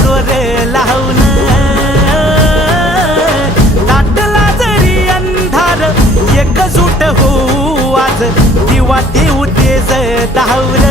जोर लावून दाटला जरी अंधार एकजूट होऊ आज दिवा देऊ तेज दावर